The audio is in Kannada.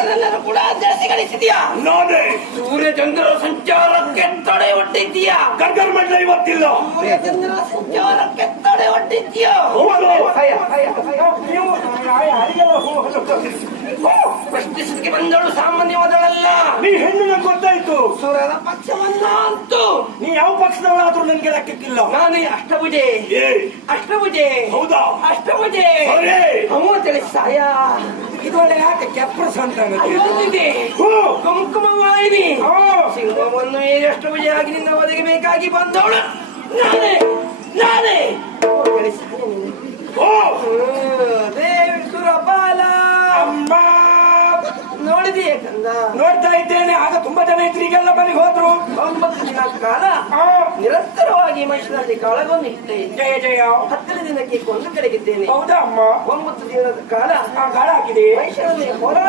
ಅರಸನನ್ನು ಕೂಡ ಜಾಸ್ತಿಗಳಿಸಿದ್ಯಾ? ನಾನೇ ಸೂರ್ಯಚಂದ್ರ ಸಂಚಾರಕ್ಕೆ ತಡೆ ಒಡ್ಡಿದ್ದೀಯಾ? ಗರ್ಗರ್ ಮಂಡಲ ಇವತ್ತಿಲ್ಲ. ಸೂರ್ಯಚಂದ್ರ ಸಂಚಾರಕ್ಕೆ ತಡೆ ಒಡ್ಡಿದ್ದೀಯಾ? ಪ್ರಶ್ನಿಸಲಿಕ್ಕೆ ಬಂದಳು ಸಾಮಾನ್ಯವಾದಳಲ್ಲ. ನೀ ಹೆಣ್ಣು ನಂಗೆ ಗೊತ್ತಾಯ್ತು. ಸುರರ ಪಕ್ಷವನ್ನ ಅಂತೂ ನೀ ಯಾವ ಪಕ್ಷದವಳಾದ್ರೂ ನನ್ಗೆ ಲೆಕ್ಕಕ್ಕಿಲ್ಲ. ನಾನೇ ಅಷ್ಟಭುಜೆ. ಅಷ್ಟಭುಜೆ. ಹೌದಾ? ಅಷ್ಟಭುಜೆ. ಅಮ್ಮ ತಿಳಿಸಾಯ ಇದೊಳ್ಳೆ ಯಾಕೆ ಕೆಪ್ರಸ್ ಅಂತ ಅಲ್ಲೊಂದಿದೆ ಕುಂಕುಮವಾಹಿನಿ. ಸಿಂಹವನ್ನು ಅಷ್ಟಭುಜೆ ಆಗಿನಿಂದ ಒದಗಬೇಕಾಗಿ ಬಂದವಳು ನಾನೇ. ನಾನೇ ದೇವಿ ಸುರಪಾಲ. ಅಮ್ಮ ನೋಡಿದೆಯೇ ಕಂದ? ನೋಡ್ತಾ ಇದ್ದೇನೆ. ಆಗ ತುಂಬಾ ಜನ ಇದ್ರು, ಈಗೆಲ್ಲ ಬನ್ನಿ ಹೋದ್ರು. 9 ದಿನ ಕಾಲ ನಿರಂತರವಾಗಿ ಮನುಷ್ಯನಲ್ಲಿ ಕಾಳಗೊಂಡಿದ್ದೆ. ಜಯ ಜಯ. 10ನೇ ದಿನಕ್ಕೆ ಕೊಂದು ಕಡೆಗಿದ್ದೇನೆ. ಹೌದಾ ಅಮ್ಮ? 9 ದಿನದ ಕಾಲ ಗಾಳ ಹಾಕಿದೆ ಮನುಷ್ಯರಲ್ಲಿ ಹೋರಾಟ